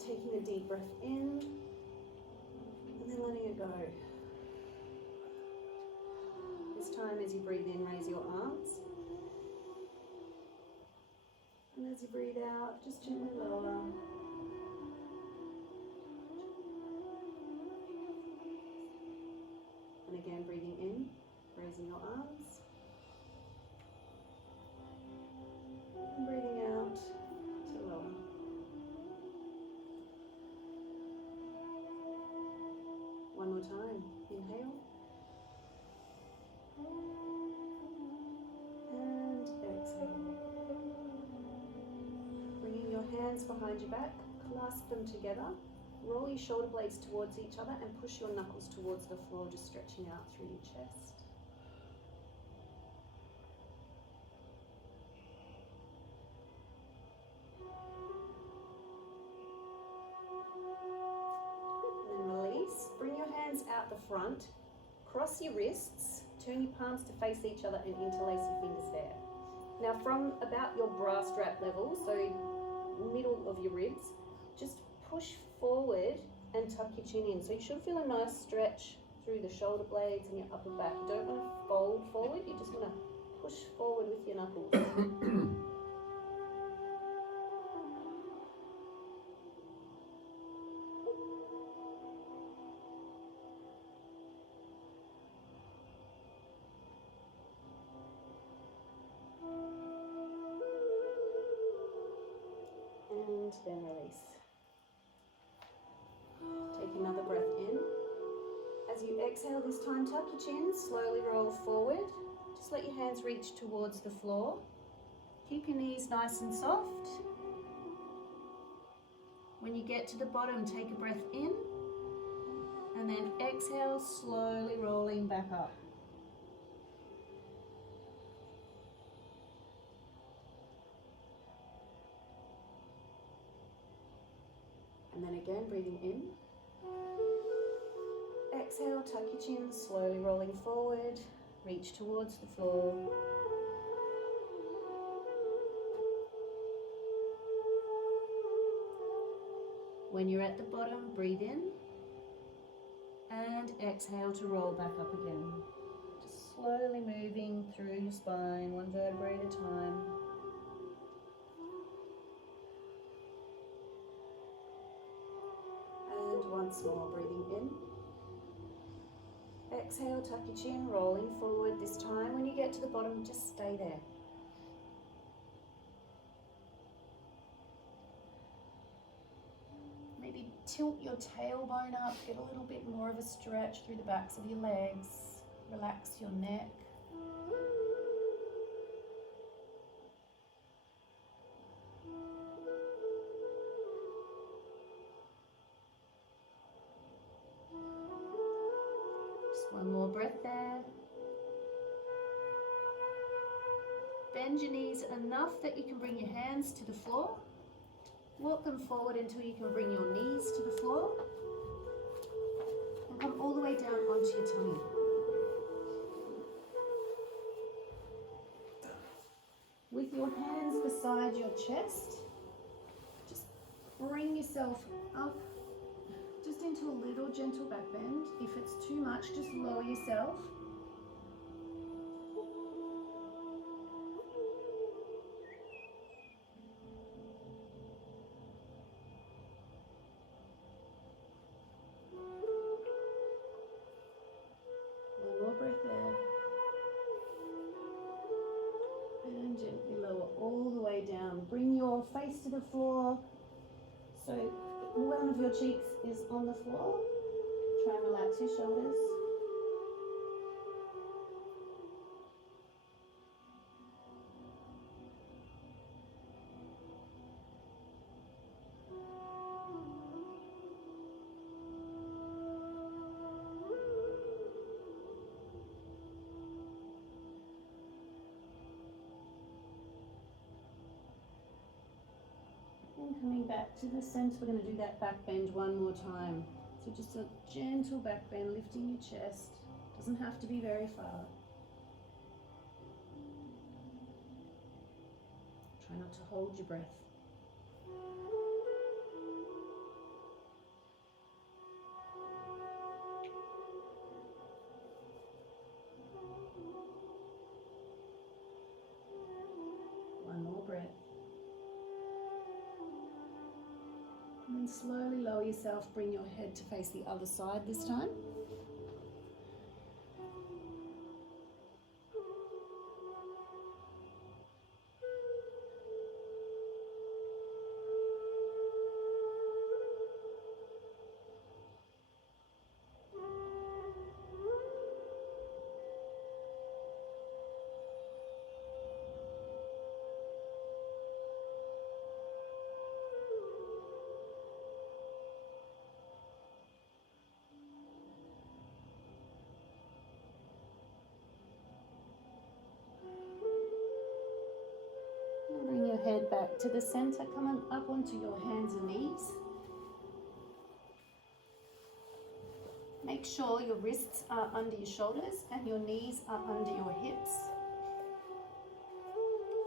taking a deep breath in and then letting it go. This time as you breathe in, raise your arms. And as you breathe out, just gently lower. And again, breathing in, raising your arms. And breathing out to lower. One more time. Inhale. And exhale. Bringing your hands behind your back, clasp them together. Roll your shoulder blades towards each other and push your knuckles towards the floor, just stretching out through your chest. And then release. Bring your hands out the front. Cross your wrists. Turn your palms to face each other and interlace your fingers there. Now from about your bra strap level, so middle of your ribs, just push forward and tuck your chin in. So you should feel a nice stretch through the shoulder blades and your upper back. You don't want to fold forward, you just want to push forward with your knuckles. And then release. Take another breath in. As you exhale this time, tuck your chin, slowly roll forward. Just let your hands reach towards the floor. Keep your knees nice and soft. When you get to the bottom, take a breath in. And then exhale, slowly rolling back up. And then again, breathing in. Exhale, tuck your chin, slowly rolling forward. Reach towards the floor. When you're at the bottom, breathe in. And exhale to roll back up again. Just slowly moving through your spine, one vertebrae at a time. Once more, breathing in. Exhale, tuck your chin, rolling forward this time. When you get to the bottom, just stay there. Maybe tilt your tailbone up, get a little bit more of a stretch through the backs of your legs. Relax your neck. One more breath there. Bend your knees enough that you can bring your hands to the floor. Walk them forward until you can bring your knees to the floor. And come all the way down onto your tummy. With your hands beside your chest, just bring yourself up. Just into a little gentle back bend. If it's too much, just lower yourself. One more breath there. And gently lower all the way down. Bring your face to the floor. So one of your cheeks is on the floor. Try and relax your shoulders. And coming back to the center, we're going to do that back bend one more time. So just a gentle back bend, lifting your chest. Doesn't have to be very far. Try not to hold your breath. And slowly lower yourself, bring your head to face the other side this time. Bring your head back to the center, coming up onto your hands and knees. Make sure your wrists are under your shoulders and your knees are under your hips.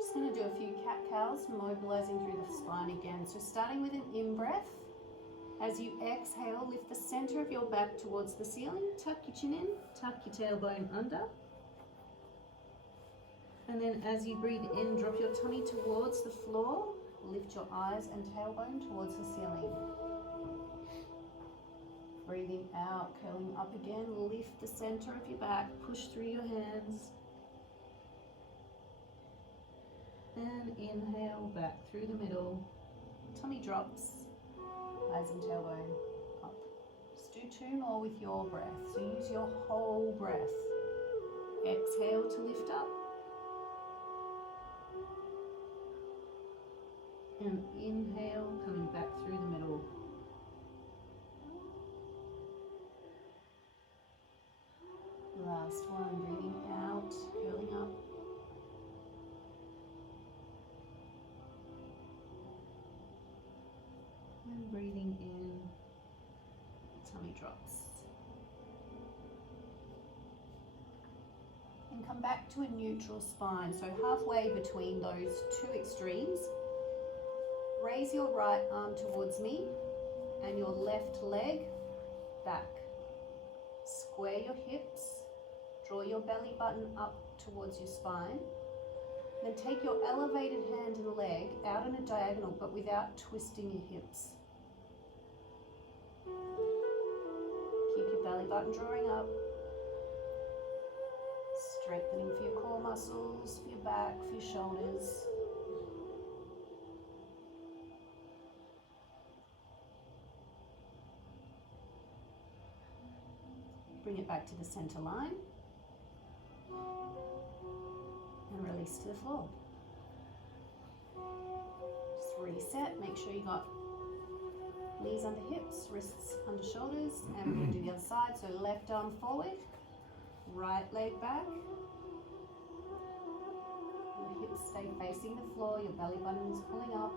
Just going to do a few cat-cows, mobilizing through the spine again. So starting with an in-breath. As you exhale, lift the center of your back towards the ceiling. Tuck your chin in, tuck your tailbone under. And then as you breathe in, drop your tummy towards the floor. Lift your eyes and tailbone towards the ceiling. Breathing out, curling up again. Lift the center of your back, push through your hands. And inhale back through the middle. Tummy drops, eyes and tailbone up. Just do 2 more with your breath. So use your whole breath. Exhale to lift up. And inhale, coming back through the middle. Last one, breathing out, curling up. And breathing in, tummy drops. And come back to a neutral spine, so halfway between those 2 extremes. Raise your right arm towards me and your left leg back. Square your hips, draw your belly button up towards your spine. Then take your elevated hand and leg out in a diagonal, but without twisting your hips. Keep your belly button drawing up. Strengthening for your core muscles, for your back, for your shoulders. Bring it back to the center line and release to the floor. Just reset, make sure you got knees under hips, wrists under shoulders, and we're going to do the other side. So left arm forward, right leg back. Your hips stay facing the floor, your belly button is pulling up.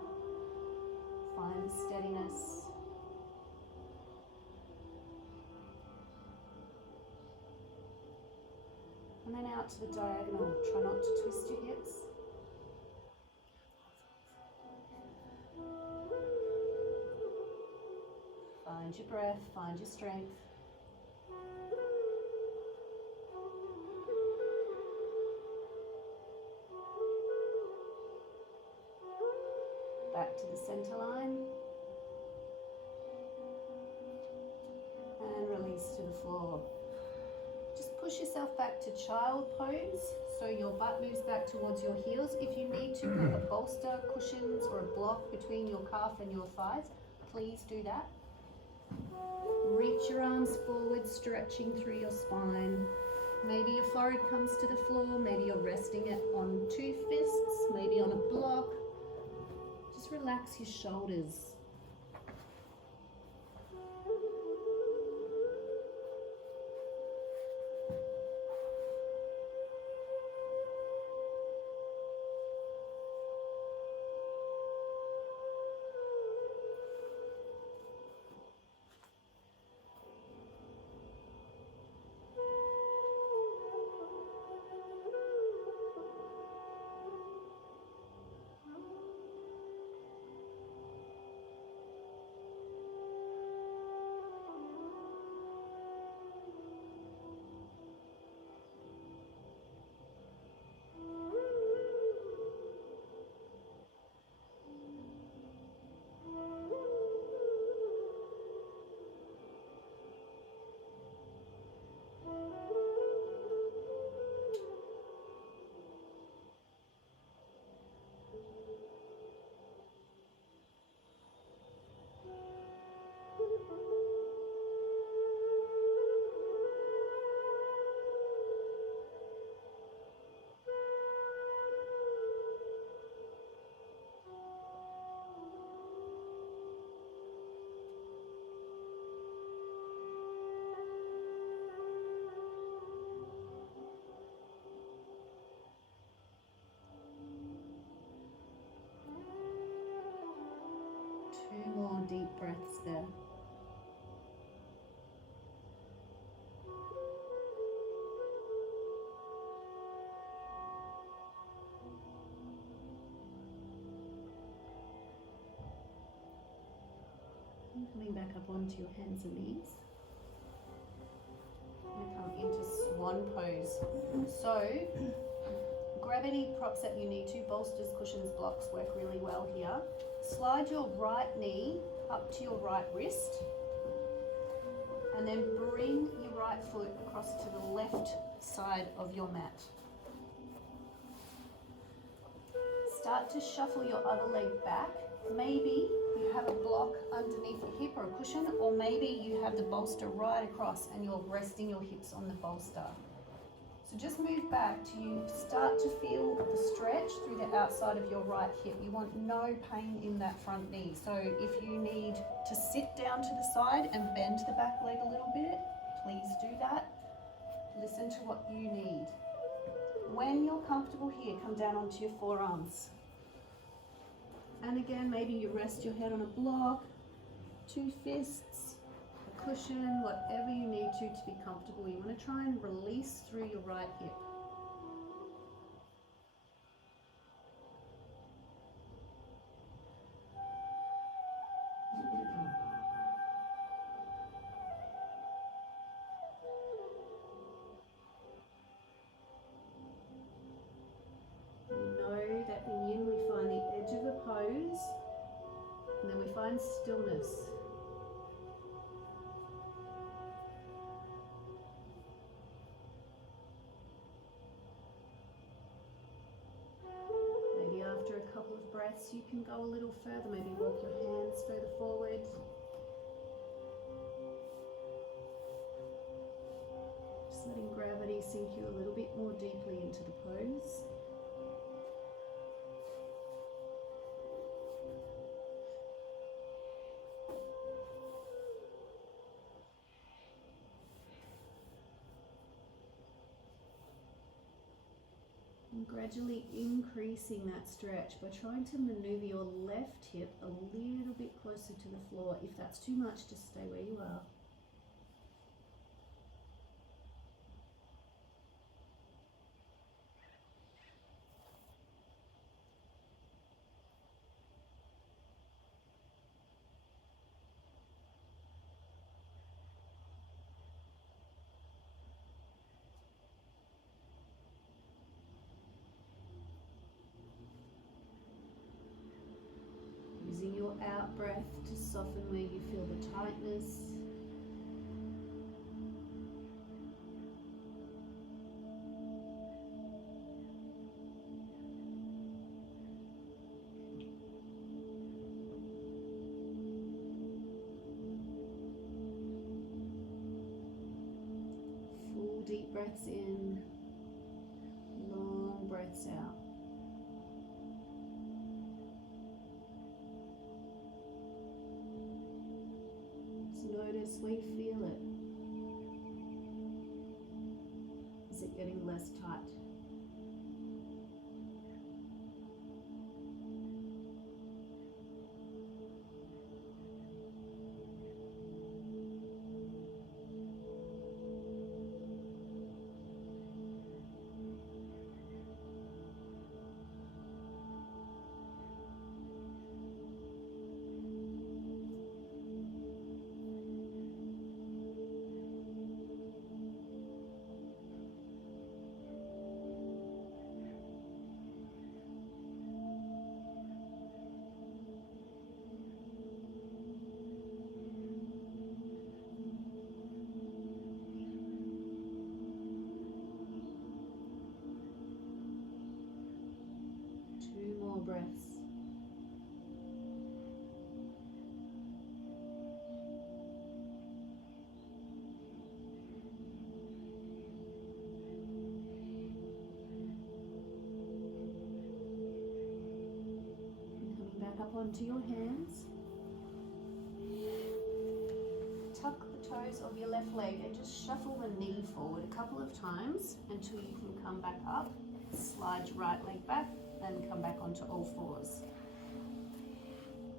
Find the steadiness. And then out to the diagonal. Try not to twist your hips. Find your breath, find your strength. Back to the center line. And release to the floor. Just push yourself back to child pose, so your butt moves back towards your heels. If you need to put a bolster, cushions, or a block between your calf and your thighs, please do that. Reach your arms forward, stretching through your spine. Maybe your forehead comes to the floor, maybe you're resting it on 2 fists, maybe on a block. Just relax your shoulders. Two more deep breaths there. And coming back up onto your hands and knees. And come into swan pose. So, grab any props that you need to. Bolsters, cushions, blocks work really well here. Slide your right knee up to your right wrist. And then bring your right foot across to the left side of your mat. Start to shuffle your other leg back. Maybe you have a block underneath your hip or a cushion, or maybe you have the bolster right across and you're resting your hips on the bolster. So just move back till you start to feel the stretch through the outside of your right hip. You want no pain in that front knee. So if you need to sit down to the side and bend the back leg a little bit, please do that. Listen to what you need. When you're comfortable here, come down onto your forearms. And again, maybe you rest your head on a block, two fists, a cushion, whatever you need to be comfortable. You want to try and release through your right hip. That in Yin we find the edge of a pose, and then we find stillness. Maybe after a couple of breaths you can go a little further, maybe walk your hands further forward. Just letting gravity sink you a little bit more deeply into the pose. And gradually increasing that stretch by trying to maneuver your left hip a little bit closer to the floor. If that's too much, just stay where you are. Using your out breath to soften where you feel the tightness. Full deep breaths in, long breaths out. Notice where you feel it. Is it getting less tight? up onto your hands. Tuck the toes of your left leg and just shuffle the knee forward a couple of times until you can come back up. Slide your right leg back and come back onto all fours.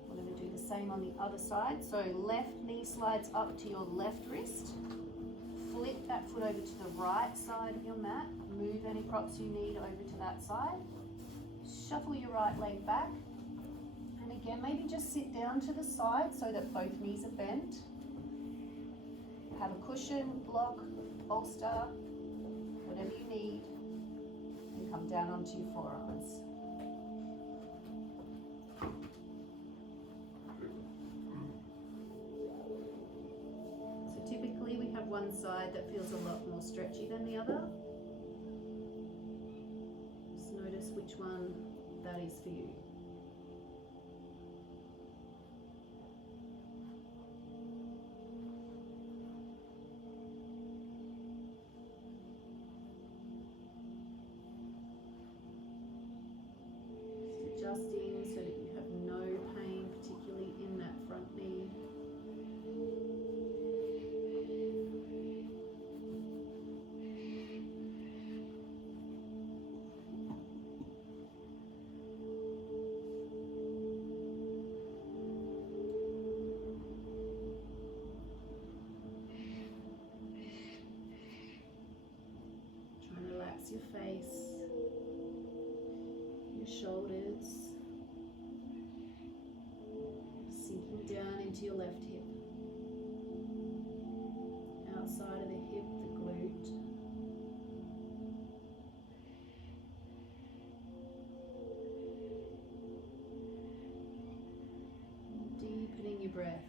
We're going to do the same on the other side. So left knee slides up to your left wrist. Flip that foot over to the right side of your mat. Move any props you need over to that side. Shuffle your right leg back. And again, maybe just sit down to the side so that both knees are bent. Have a cushion, block, bolster, whatever you need. And come down onto your forearms. So typically we have one side that feels a lot more stretchy than the other. Just notice which one that is for you. Adjusting so that you have no pain, particularly in that front knee. Try and relax your face, your shoulders, sinking down into your left hip. Outside of the hip, the glute. Deepening your breath.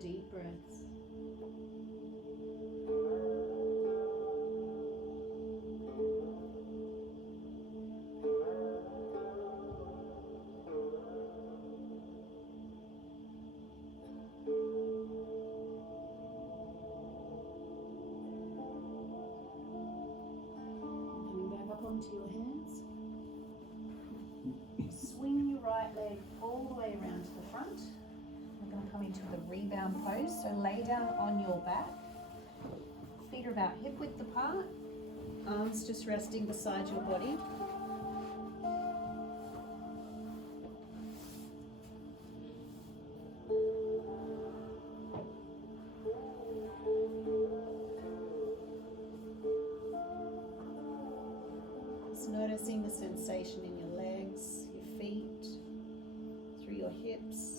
Deep breaths. Coming back up onto your hands. Swing your right leg all the way around to the front. We're going to come into the rebound pose. So lay down on your back. Feet are about hip width apart. Arms just resting beside your body. Just noticing the sensation in your legs, your feet, through your hips.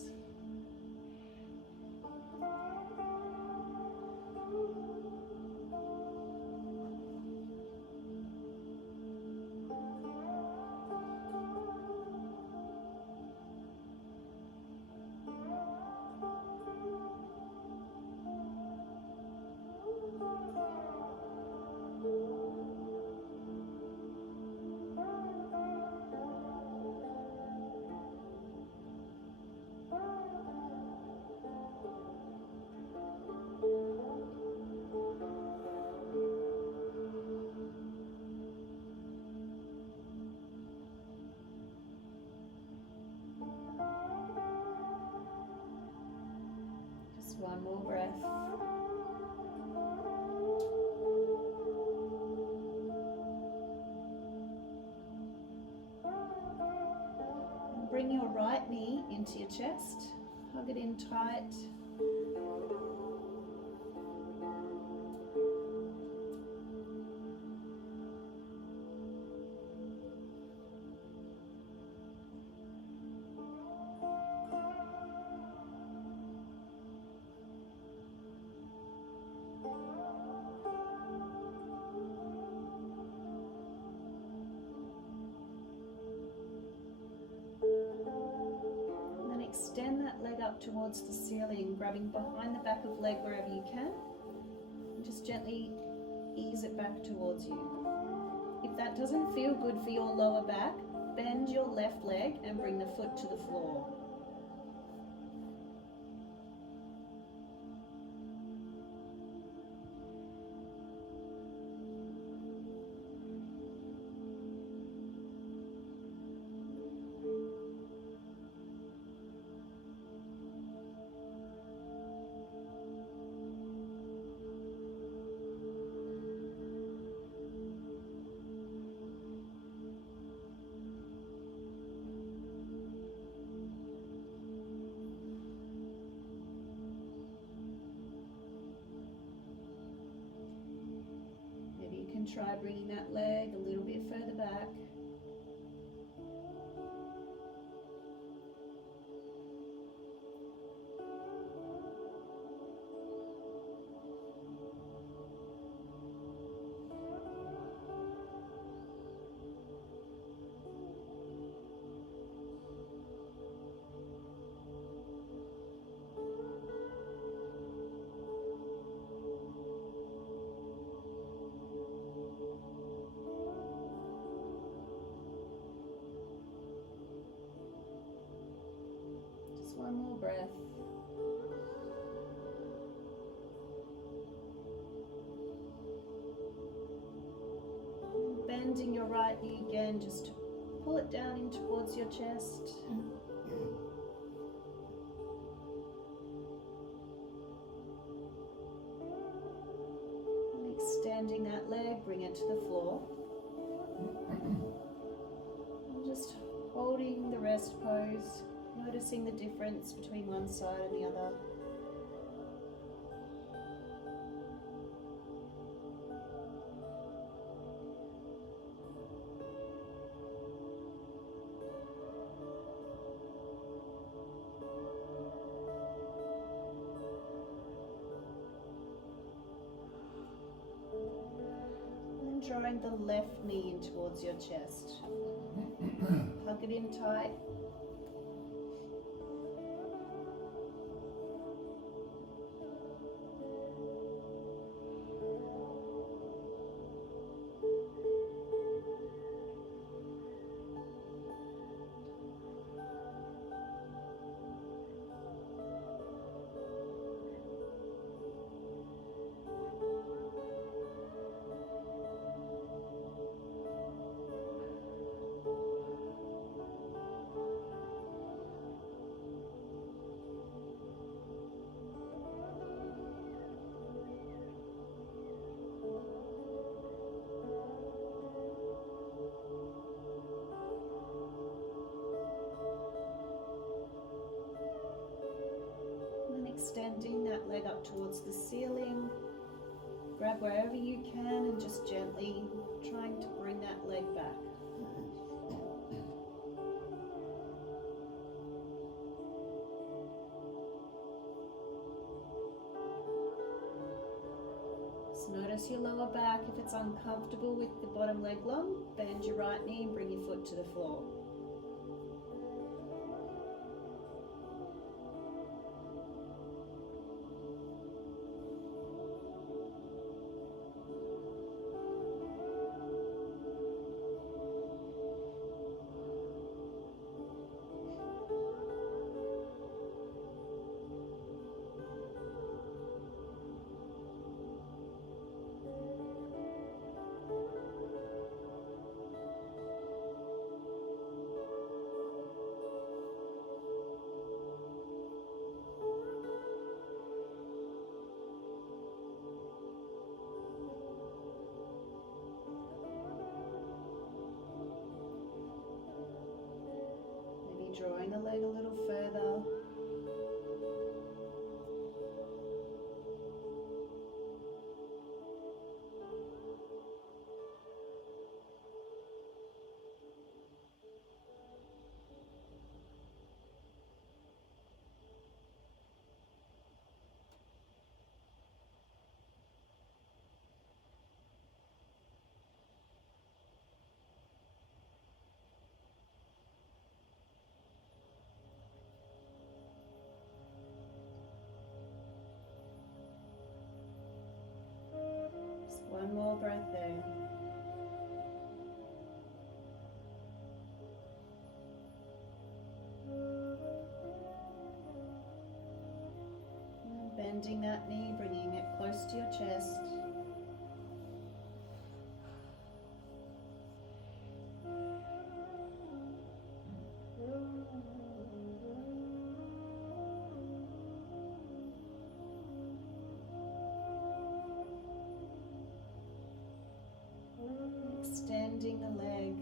into your chest. Hug it in tight. Extend that leg up towards the ceiling, grabbing behind the back of leg wherever you can, and just gently ease it back towards you. If that doesn't feel good for your lower back, bend your left leg and bring the foot to the floor. Try bringing that leg a little bit further back. One more breath. Bending your right knee again, just pull it down in towards your chest. And extending that leg, bring it to the floor. And just holding the rest pose. Noticing the difference between one side and the other. And then drawing the left knee in towards your chest. Hug it in tight. Extending that leg up towards the ceiling. Grab wherever you can and just gently trying to bring that leg back. Just notice your lower back. If it's uncomfortable with the bottom leg long, bend your right knee and bring your foot to the floor. drawing the leg a little further. Just one more breath there. And bending that knee, bringing it close to your chest. Extending the leg,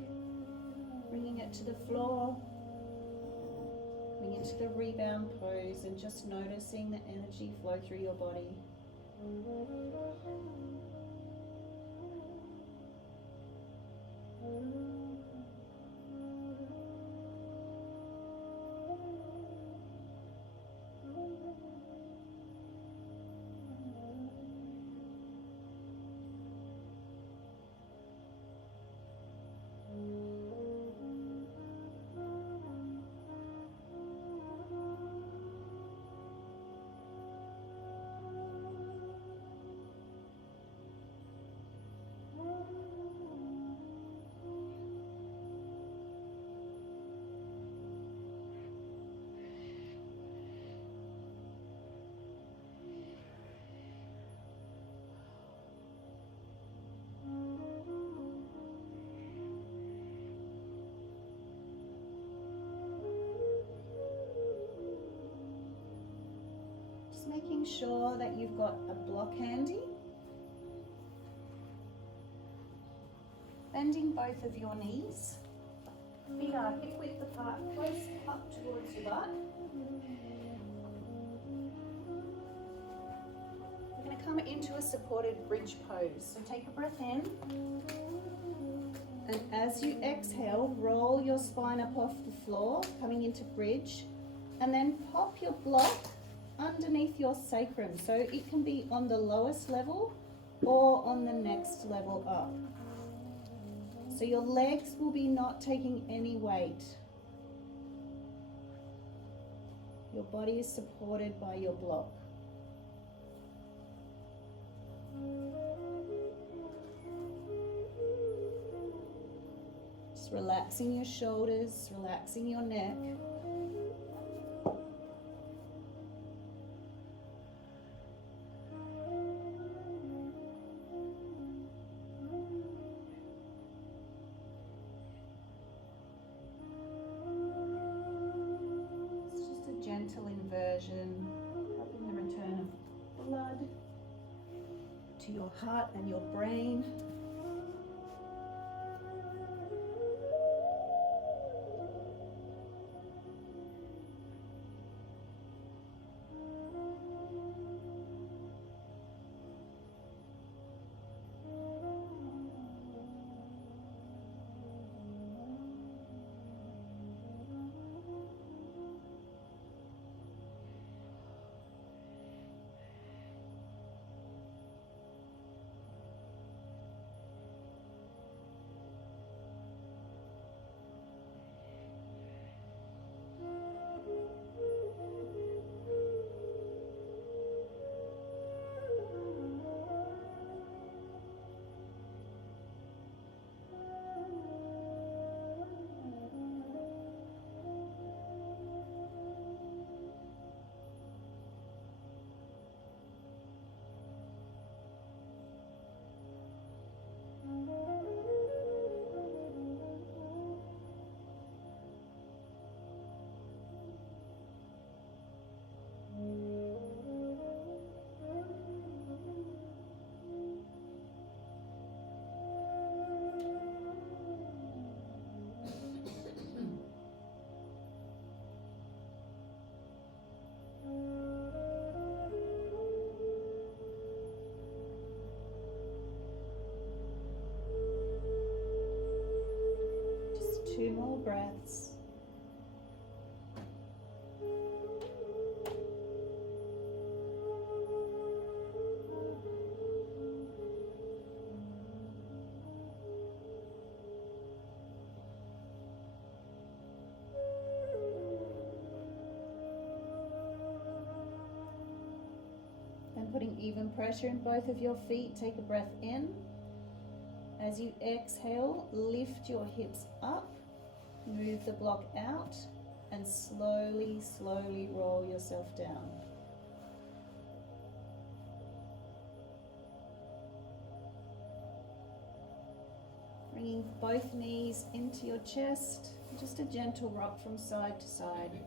bringing it to the floor, bring it to the rebound pose, and just noticing the energy flow through your body. Just making sure that you've got a block handy. Bending both of your knees. Feet are hip width apart, close up towards your butt. We're going to come into a supported bridge pose. So take a breath in. And as you exhale, roll your spine up off the floor, coming into bridge. And then pop your block underneath your sacrum. So it can be on the lowest level or on the next level up. So your legs will be not taking any weight. Your body is supported by your block. Just relaxing your shoulders, relaxing your neck. Gentle inversion, helping the return of blood to your heart and your brain. 2 more breaths. And putting even pressure in both of your feet, take a breath in. As you exhale, lift your hips up, move the block out, and slowly, slowly roll yourself down. Bringing both knees into your chest, just a gentle rock from side to side.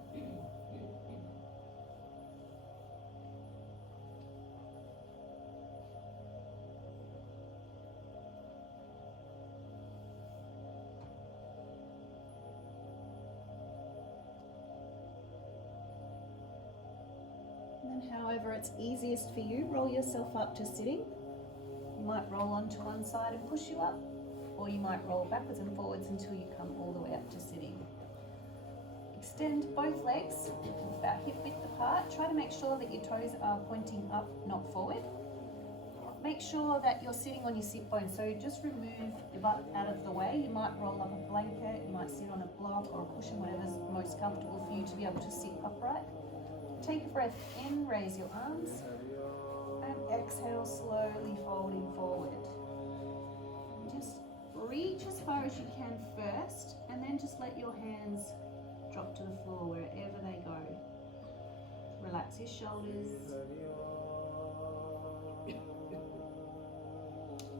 And then however it's easiest for you, roll yourself up to sitting. You might roll onto one side and push you up, or you might roll backwards and forwards until you come all the way up to sitting. Extend both legs about hip width apart. Try to make sure that your toes are pointing up, not forward. Make sure that you're sitting on your sit bone, so just remove your butt out of the way. You might roll up a blanket, you might sit on a block or a cushion, whatever's most comfortable for you to be able to sit upright. Take a breath in, raise your arms, and exhale, slowly folding forward. Just reach as far as you can first, and then just let your hands drop to the floor wherever they go. Relax your shoulders.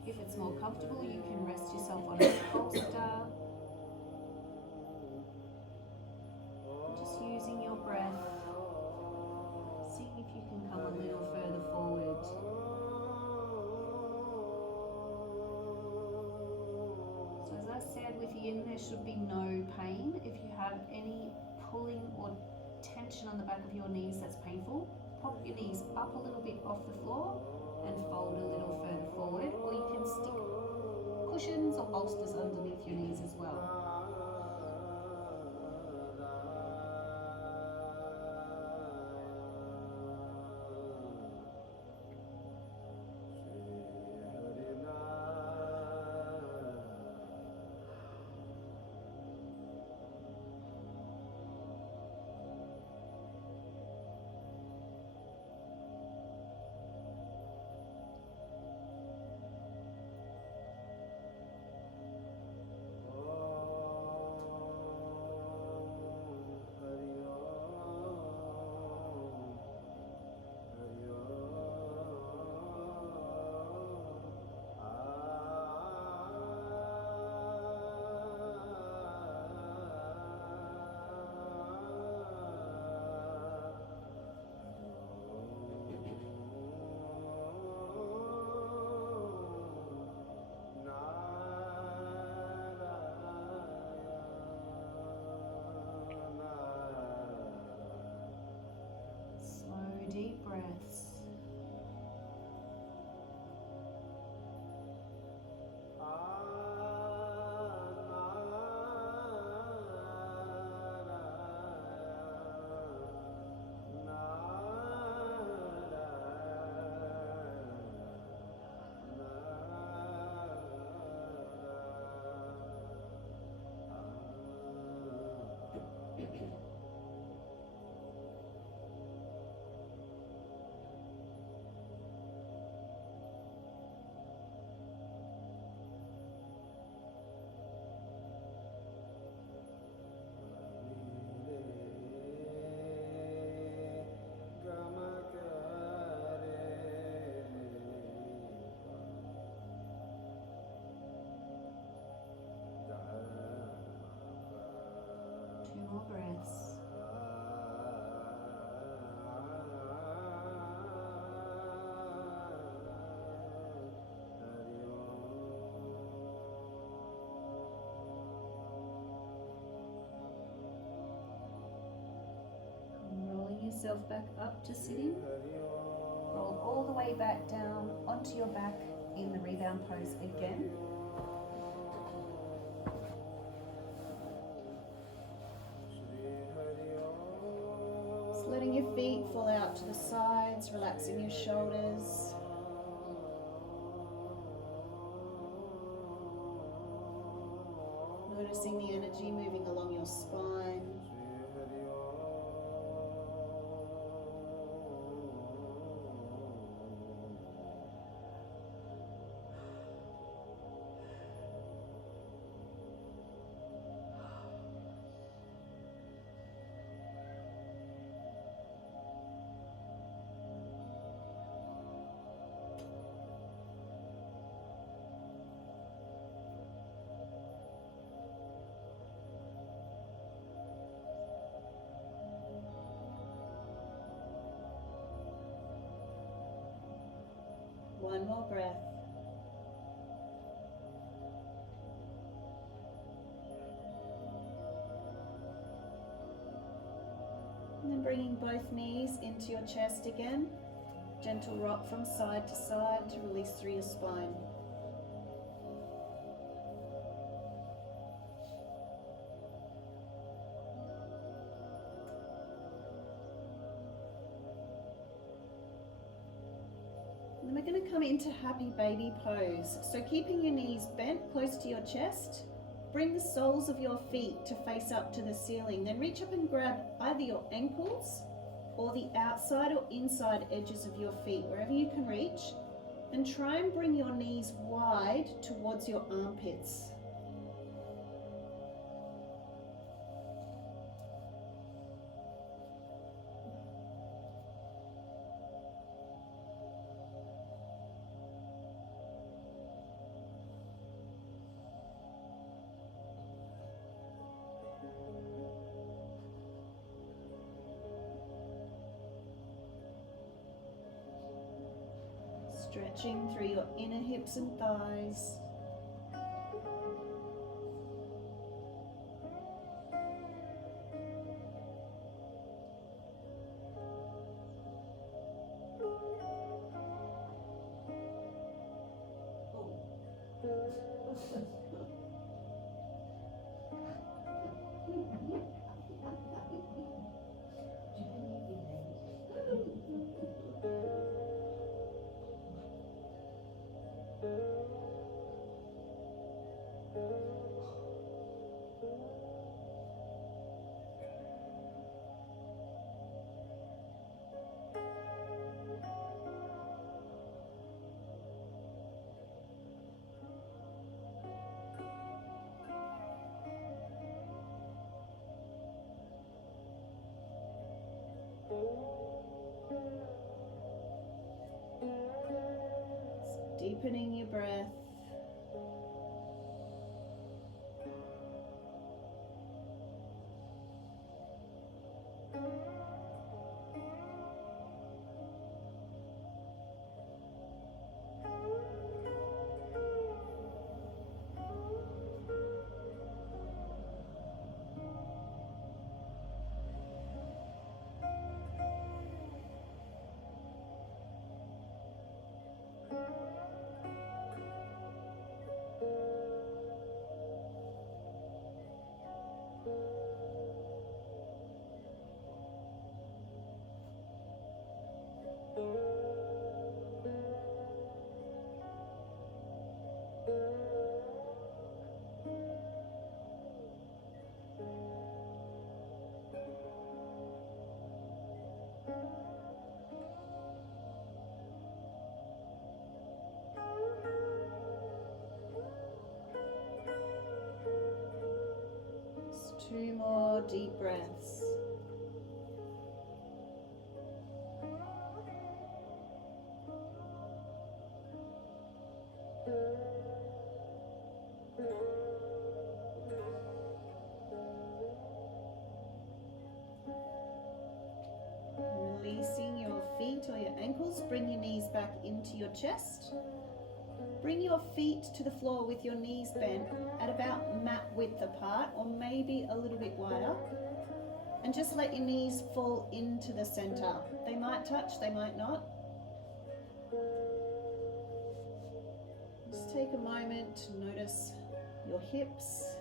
If it's more comfortable, you can rest yourself on a bolster. Just using your breath, seeing if you can come a little further forward. So as I said, with Yin, there should be no pain. If you have any pulling or tension on the back of your knees that's painful, pop your knees up a little bit off the floor and fold a little further forward, or you can stick cushions or bolsters underneath your knees as well. Deep breaths. More breaths. Rolling yourself back up to sitting. Roll all the way back down onto your back in the rebound pose again. fall out to the sides, relaxing your shoulders. Noticing the energy moving along your spine. One more breath. And then bringing both knees into your chest again. Gentle rock from side to side to release through your spine. And then we're going to come into happy baby pose. So keeping your knees bent close to your chest, bring the soles of your feet to face up to the ceiling. Then reach up and grab either your ankles or the outside or inside edges of your feet, wherever you can reach. And try and bring your knees wide towards your armpits. Stretching through your inner hips and thighs. Deepening your breath. Just 2 more deep breaths. Releasing your feet or your ankles, bring your knees back into your chest. Bring your feet to the floor with your knees bent at about mat width apart, or maybe a little bit wider. And just let your knees fall into the center. They might touch, they might not. Just take a moment to notice your hips.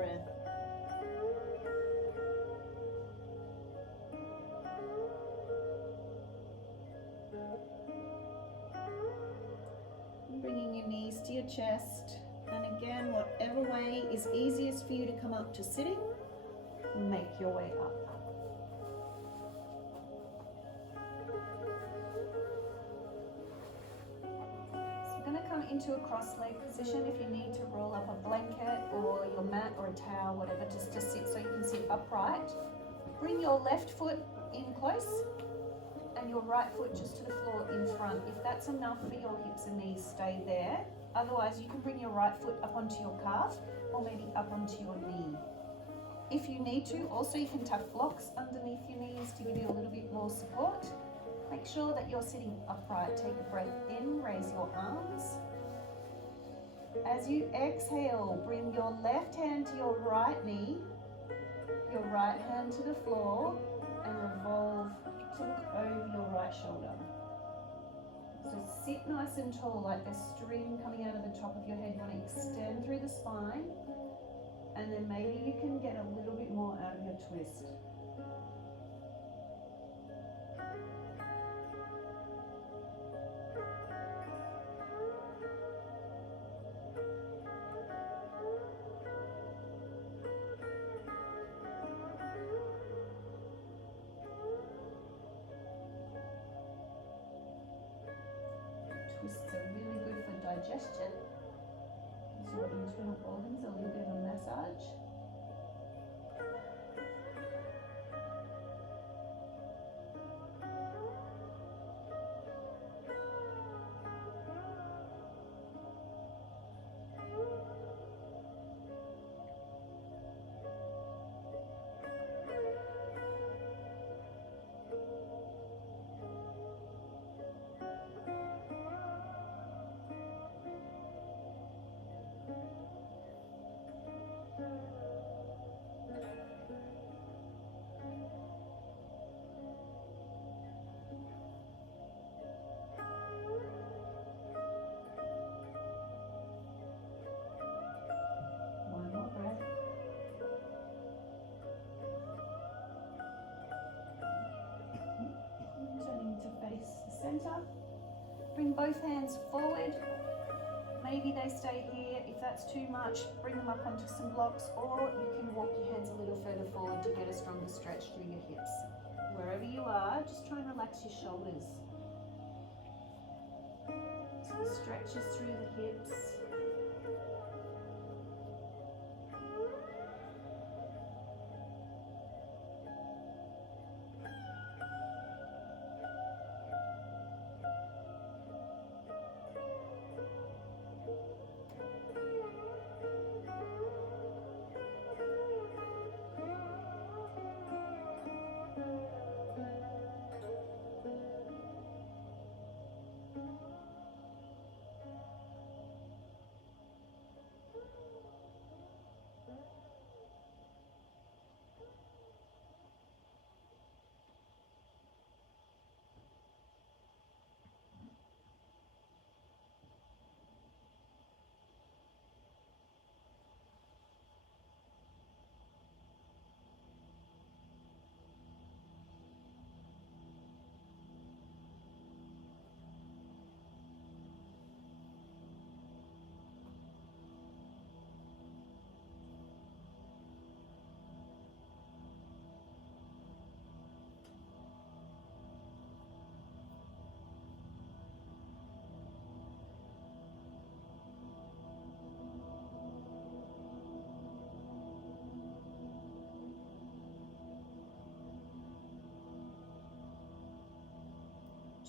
breath. Bringing your knees to your chest, and again, whatever way is easiest for you to come up to sitting, make your way up. So we're going to come into a cross-leg position. If you need to roll up a blanket or your mat or a towel, whatever, just to sit so you can sit upright. Bring your left foot in close and your right foot just to the floor in front. If that's enough for your hips and knees, stay there. Otherwise, you can bring your right foot up onto your calf or maybe up onto your knee. If you need to, also you can tuck blocks underneath your knees to give you a little bit more support. Make sure that you're sitting upright. Take a breath in, raise your arms. As you exhale, bring your left hand to your right knee, your right hand to the floor, and revolve to look over your right shoulder. So sit nice and tall, like a string coming out of the top of your head. You want to extend through the spine, and then maybe you can get a little bit more out of your twist. Twists are really good for digestion. Gives your internal organs a little bit of a massage. One more breath. Turning to face the center. Bring both hands forward. Maybe they stay here. If that's too much, bring them up onto some blocks, or you can walk your hands a little further forward to get a stronger stretch through your hips. Wherever you are, just try and relax your shoulders. So stretches through the hips.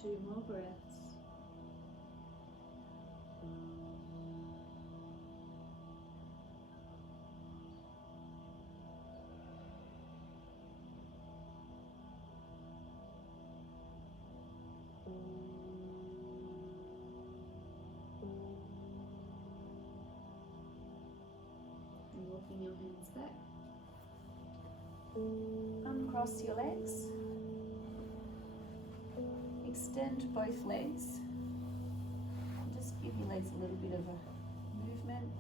Two more breaths. And walking your hands back. Uncross your legs. Extend both legs. Just give your legs a little bit of a movement.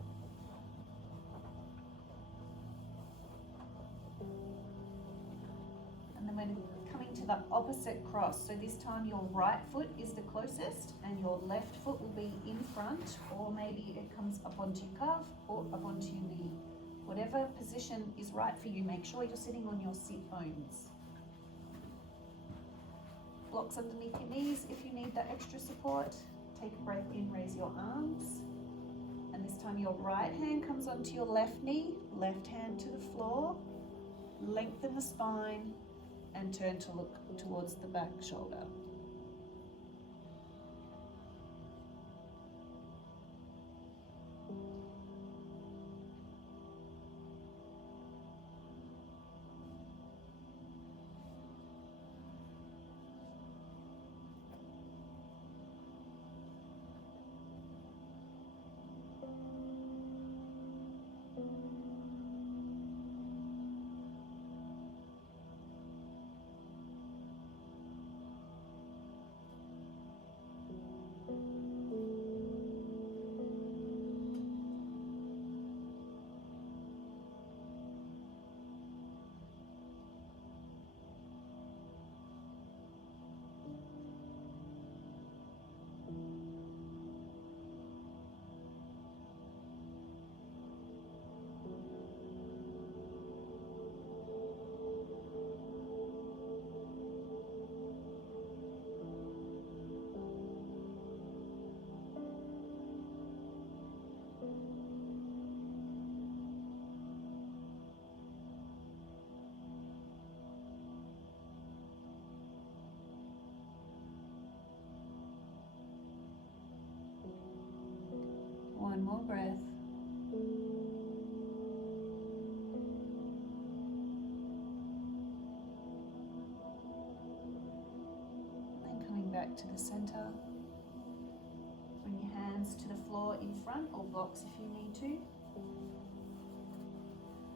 we're coming to the opposite cross. So this time your right foot is the closest and your left foot will be in front, or maybe it comes up onto your calf or up onto your knee. Whatever position is right for you, make sure you're sitting on your sit bones. Blocks underneath your knees if you need that extra support. Take a breath in, raise your arms. And this time your right hand comes onto your left knee, left hand to the floor. Lengthen the spine and turn to look towards the back shoulder. One more breath. Then coming back to the center. Bring your hands to the floor in front, or blocks if you need to.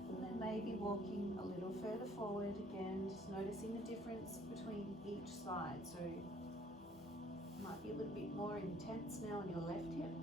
And then maybe walking a little further forward again, just noticing the difference between each side. So it might be a little bit more intense now on your left hip.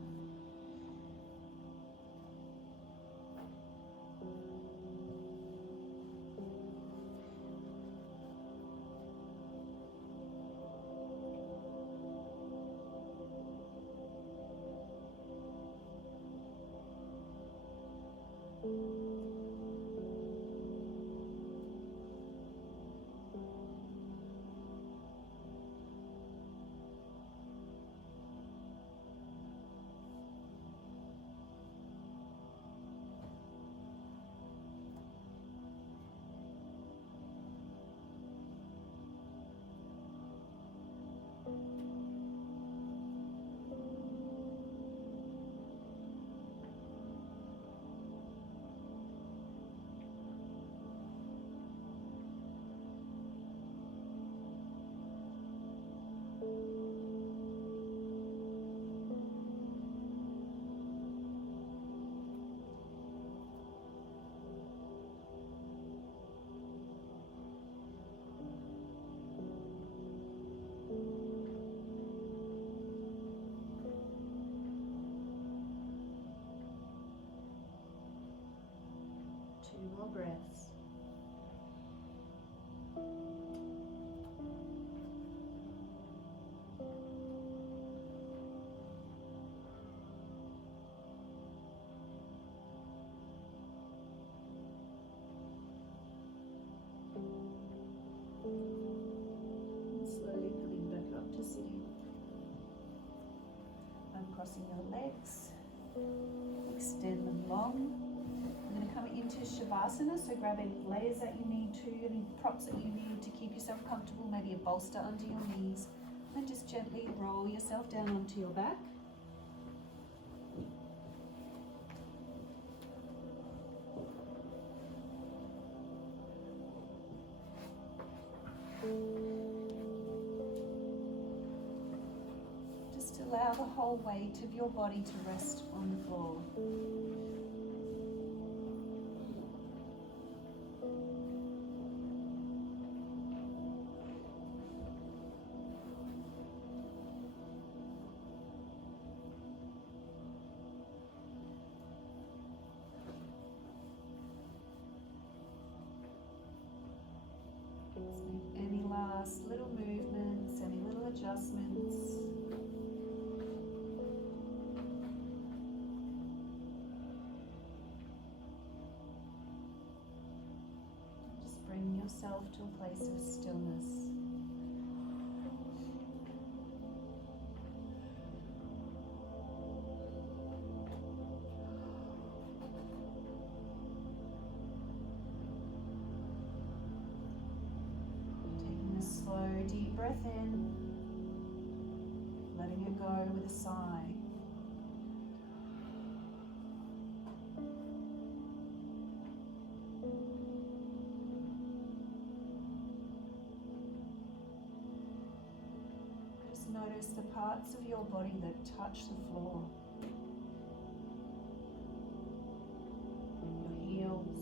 Two more breaths. And slowly coming back up to sitting. Uncrossing your legs. Extend them long. We're going to come into Shavasana, so grab any layers that you need to, any props that you need to keep yourself comfortable, maybe a bolster under your knees, and just gently roll yourself down onto your back. Just allow the whole weight of your body to rest on the floor. last little movements, any little adjustments. Just bring yourself to a place of stillness. Slow, deep breath in, letting it go with a sigh. Just notice the parts of your body that touch the floor. Your heels.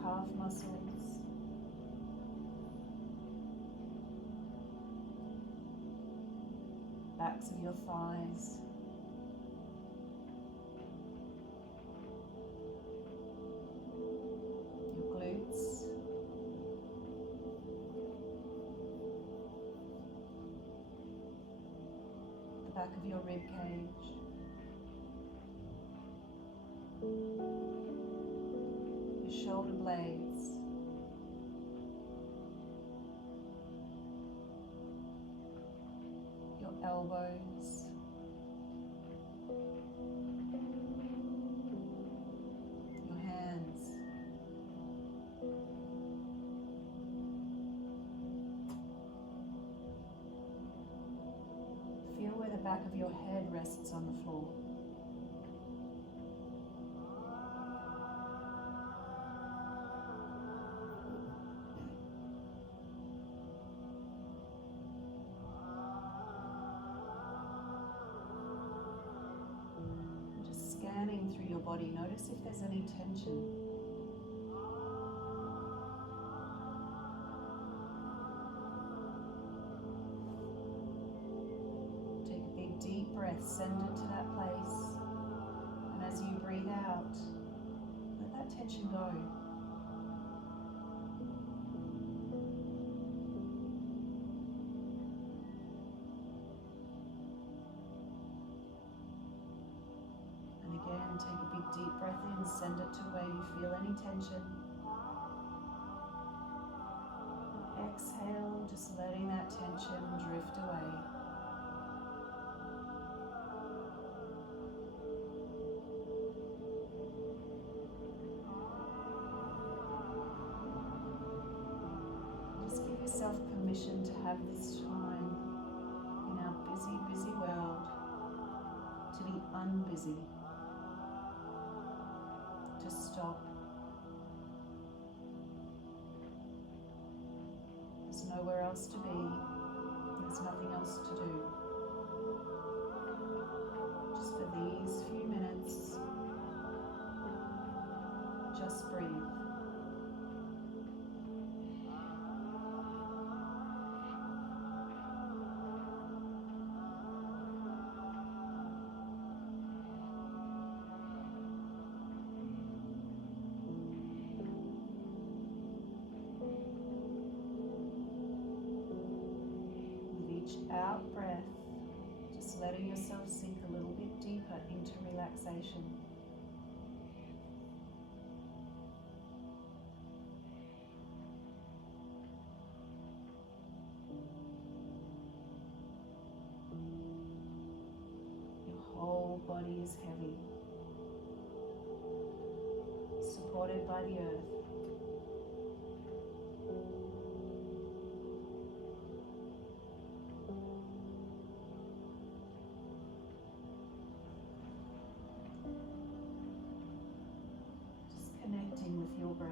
Calf muscles, backs of your thighs, your glutes, the back of your rib cage, your shoulder blades, your elbows, your hands, feel where the back of your head rests on the floor. Scanning through your body, notice if there's any tension. Take a big deep breath, send it to that place, and as you breathe out, let that tension go. Again, take a big deep breath in, send it to where you feel any tension. And exhale, just letting that tension drift away. Just give yourself permission to have this time in our busy, busy world to be unbusy. To stop. There's nowhere else to be. There's nothing else to do. Just for these few minutes, just breathe. Out breath, just letting yourself sink a little bit deeper into relaxation. Your whole body is heavy, supported by the earth. Connecting with your breath.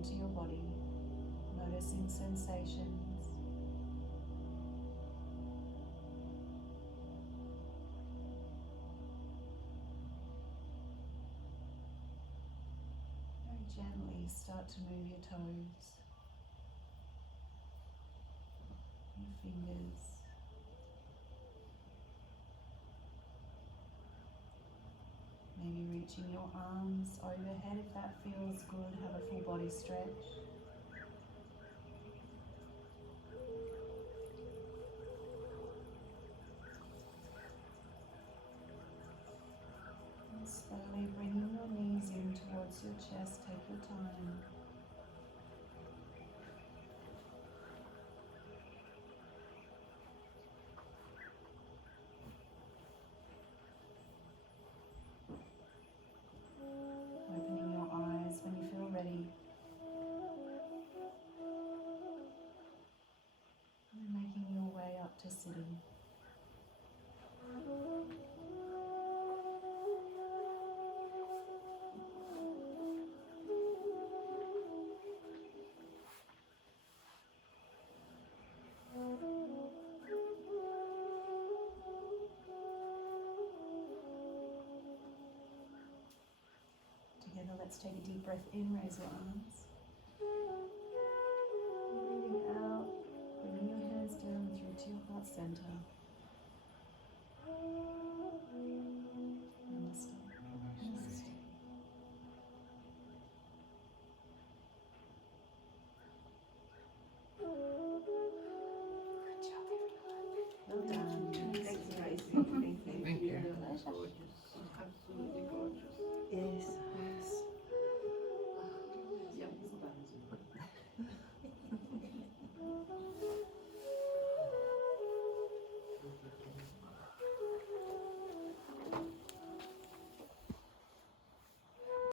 into your body, noticing sensations. Very gently start to move your toes, your fingers. Maybe reaching your arms overhead if that feels good. Have a full body stretch. And slowly bringing your knees in towards your chest. Take your time. Opening your eyes when you feel ready. And then making your way up to sitting. Together, let's take a deep breath in, raise your arms. Breathing out, bringing your hands down through to your heart center.